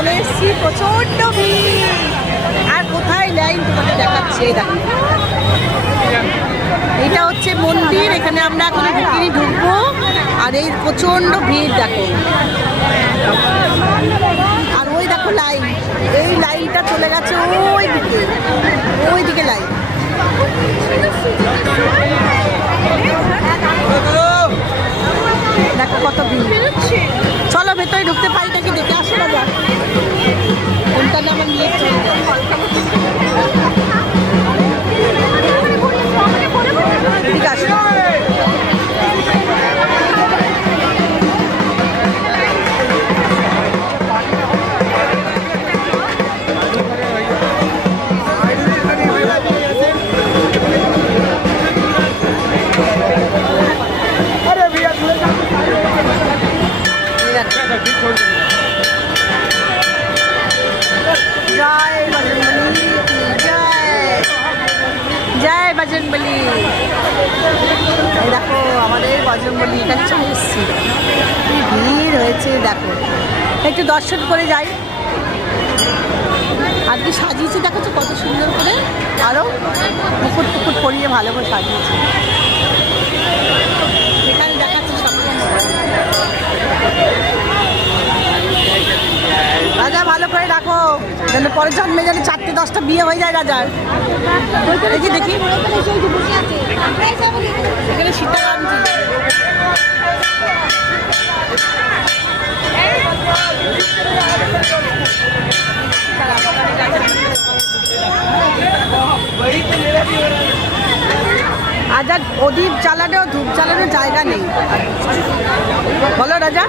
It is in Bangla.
চলে এসেছি, প্রচন্ড ভিড়। আর কোথায় লাইন তোমাকে দেখাচ্ছি, এই দেখো এটা হচ্ছে মন্দির, এখানে আমরা এখন ঢুকবো। আর এই প্রচন্ড ভিড় দেখো, আর ওই দেখো লাইন, এই লাইনটা চলে গেছে ওই দিকে লাইন। দেখো কত ভিড়। চলো ভেতরে ঢুকতে পারি নাকি দেখে আসো না, যাক কোনটা না আমার নিয়ে ঠিক আছে। জয় বজরংবলী। দেখো আমাদের বজরংবলী এখানে চলে এসেছি, কি ভিড় হয়েছে দেখো। একটু দর্শন করে যাই। আজকে সাজিয়েছে দেখো তো কত সুন্দর করে, আরও মুকুট টুকুট পরিয়ে ভালো করে সাজিয়েছে। এখানে দেখাচ্ছে সব রাজা, ভালো করে রাখো যেন পরের জন্মে যেন 4টে 10টা বিয়ে হয়ে যায় রাজার। দেখি দেখি এখানে সীতারামজি। আজ আর প্রদীপ জ্বালানো ধূপ জ্বালানোর জায়গা নেই, বলো রাজা।